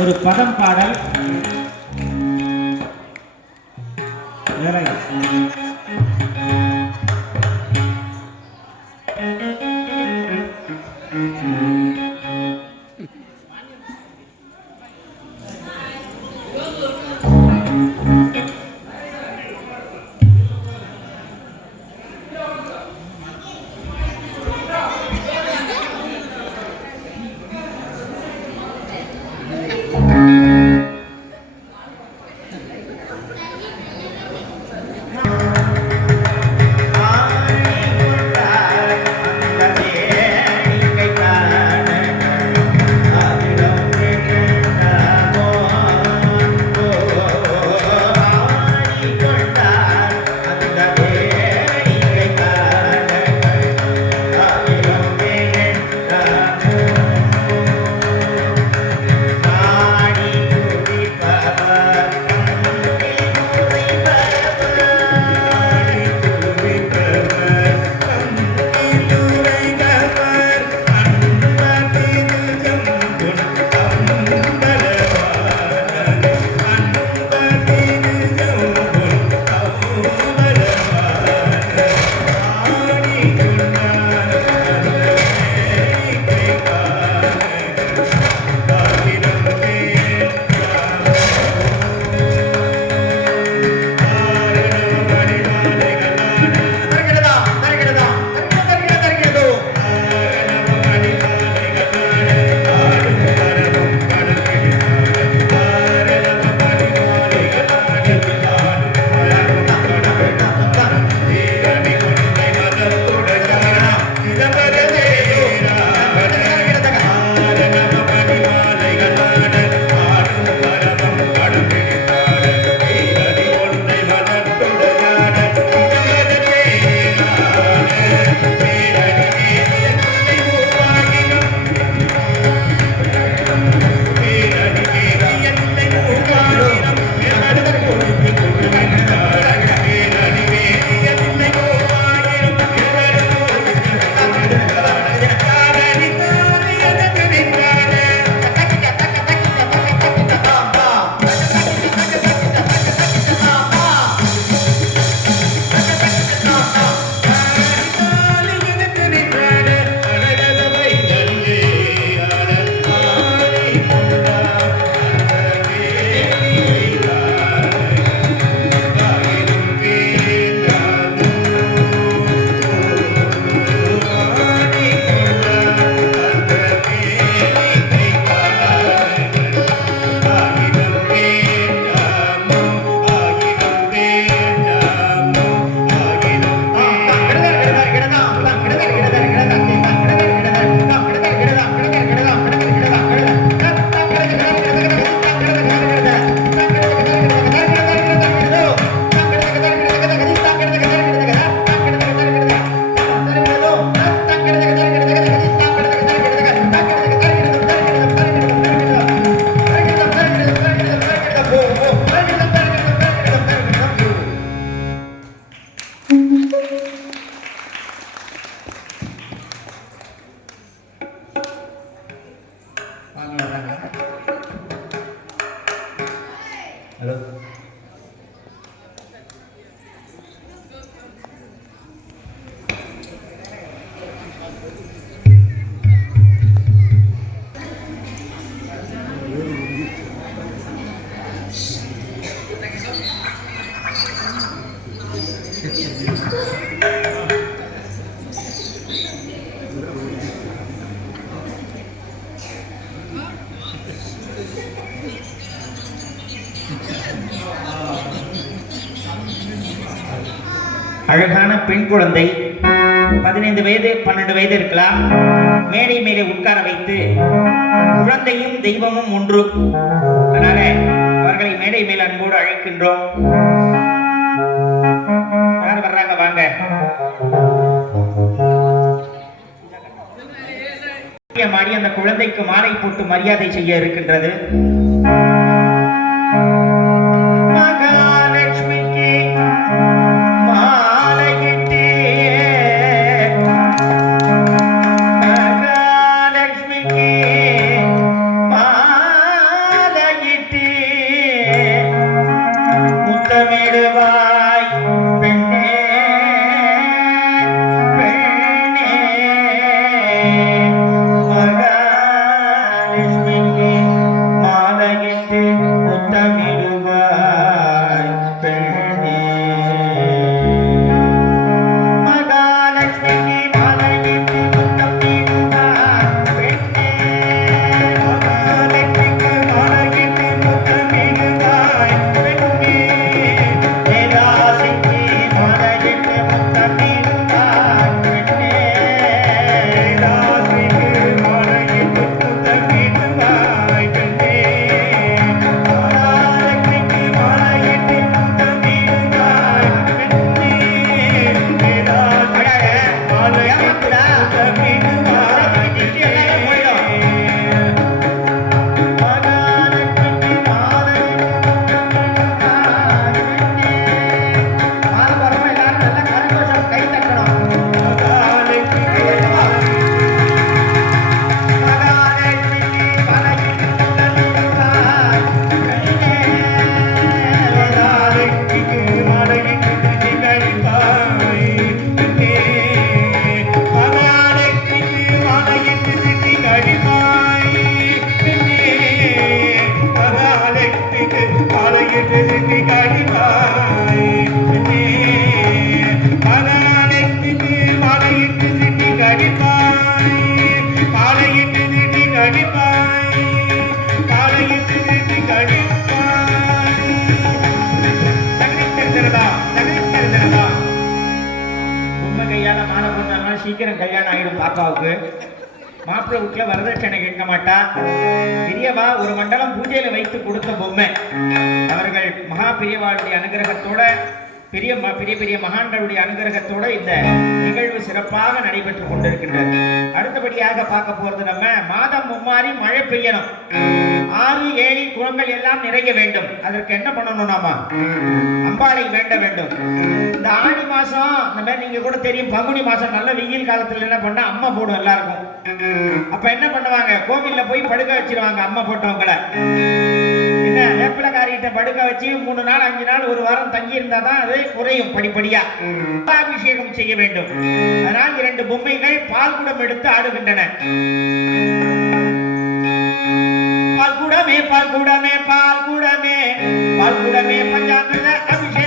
ஒரு பதம் பாடல். வேலை அழகான பெண் குழந்தை. பதினைந்து வயது பன்னெண்டு வயது இருக்கலாம். மேடை மேலே உட்கார வைத்து குழந்தையும் தெய்வமும் ஒன்று. அதனால அவர்களை மேடை மேல் அன்போடு அழைக்கின்றோம். மாறி அந்த குழந்தைக்கு மாலை போட்டு மரியாதை செய்ய இருக்கின்றது. சீக்கிரம் கல்யாணம் ஆகிடும் பாப்பாவுக்கு. மாப்பிள்ளை வீட்டுல வரதட்சணை கேட்க மாட்டா. பெரியவா ஒரு மண்டலம் பூஜையில வைத்து கொடுத்த பொம்மை. அவர்கள் மகா பெரியவாளுடைய அனுகிரகத்தோட பெரிய பெரிய பெரிய மகான்களுடைய அனுகிரகத்தோட இந்த நிகழ்வு சிறப்பாக நடைபெற்று கொண்டிருக்கின்றது. அடுத்தபடியாக பார்க்க போறது நம்ம மாதம் மாதிரி மழை பெய்யணும். ஆறு ஏழி குளங்கள் எல்லாம் நிறைய வேண்டும். அதற்கு என்ன பண்ணணும் நாம? அம்பாளை வேண்ட வேண்டும். இந்த ஆடி மாசம் இந்த மாதிரி நீங்க கூட தெரியும் பங்குனி மாசம் நல்ல வெயில் காலத்துல என்ன பண்ண அம்மா போடும் எல்லாருக்கும். அப்ப என்ன பண்ணுவாங்க? கோவில்ல போய் படுக்க வச்சிருவாங்க அம்மா போட்டவங்கள. என்ன? வேப்பிலக்காரிகிட்ட படுக்க வச்சு மூணு நாள் அஞ்சு நாள் ஒரு வாரம் தங்கி இருந்தா தான் அது குறையும் படிப்படியா. அபிஷேகம் செய்ய வேண்டும். அதனால் இரண்டு பொம்மைகள் பால் குடம் எடுத்து ஆடுகின்றன. பால் குடமே பால் குடமே பால் குடமே பால் குடமே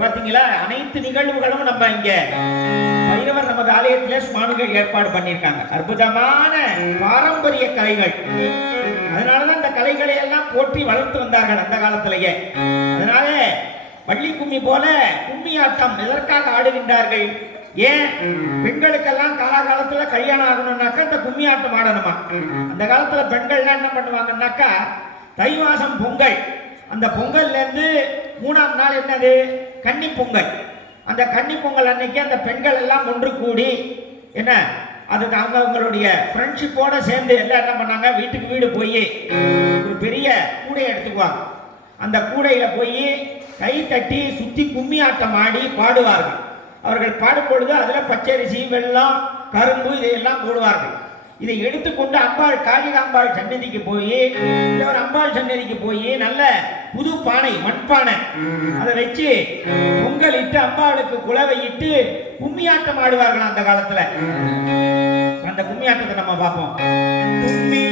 பாத்தீங்களா அனைத்து நிகழ்வுகளும் நம்ம இங்க பைரவர் நமது ஆலயத்திலே சுவாமிகள் ஏற்பாடு பண்ணியிருக்காங்க. அற்புதமான பாரம்பரிய கலைகள். அதனாலதான் அந்த கலைகளை எல்லாம் போற்றி வளர்த்து வந்தார்கள் அந்த காலத்திலேயே. அதனால வள்ளி கும்மி போல கும்மி ஆட்டம் எதற்காக ஆடுகின்றார்கள்? ஏன்? பெண்களுக்கெல்லாம் காலாகாலத்துல கல்யாணம் ஆகணும்னாக்கா இந்த கும்மி ஆட்டம் ஆடணுமா? அந்த காலத்துல பெண்கள்லாம் என்ன பண்ணுவாங்கன்னாக்கா தை மாசம் பொங்கல். அந்த பொங்கல்ல இருந்து மூணாம் நாள் என்னது? கன்னி பொங்கல். அந்த கன்னி பொங்கல் அன்னைக்கு அந்த பெண்கள் எல்லாம் ஒன்று கூடி என்ன அதுக்கு அவங்க அவங்களுடைய ஃப்ரெண்ட்ஷிப்போட சேர்ந்து எல்லாம் என்ன பண்ணாங்க? வீட்டுக்கு வீடு போய் ஒரு பெரிய கூடையை எடுத்துக்குவாங்க. அந்த கூடையில் போய் கை தட்டி சுற்றி கும்மி ஆட்டம் ஆடி பாடுவார்கள். அவர்கள் பாடும் பொழுது அதில் பச்சரிசி வெல்லம் கரும்பு இதையெல்லாம் போடுவார்கள். இதை எடுத்துக்கொண்டு அம்பாள் காளிகாம்பாள் சன்னதிக்கு போய் இல்ல ஒரு அம்பாள் சன்னதிக்கு போய் நல்ல புது பானை மண்பானை. அதை வச்சு பொங்கல் இட்டு அம்பாளுக்கு குலவை இட்டு கும்மியாட்டம் ஆடுவார்கள் அந்த காலத்துல. அந்த கும்மியாட்டத்தை நம்ம பார்ப்போம். கும்மி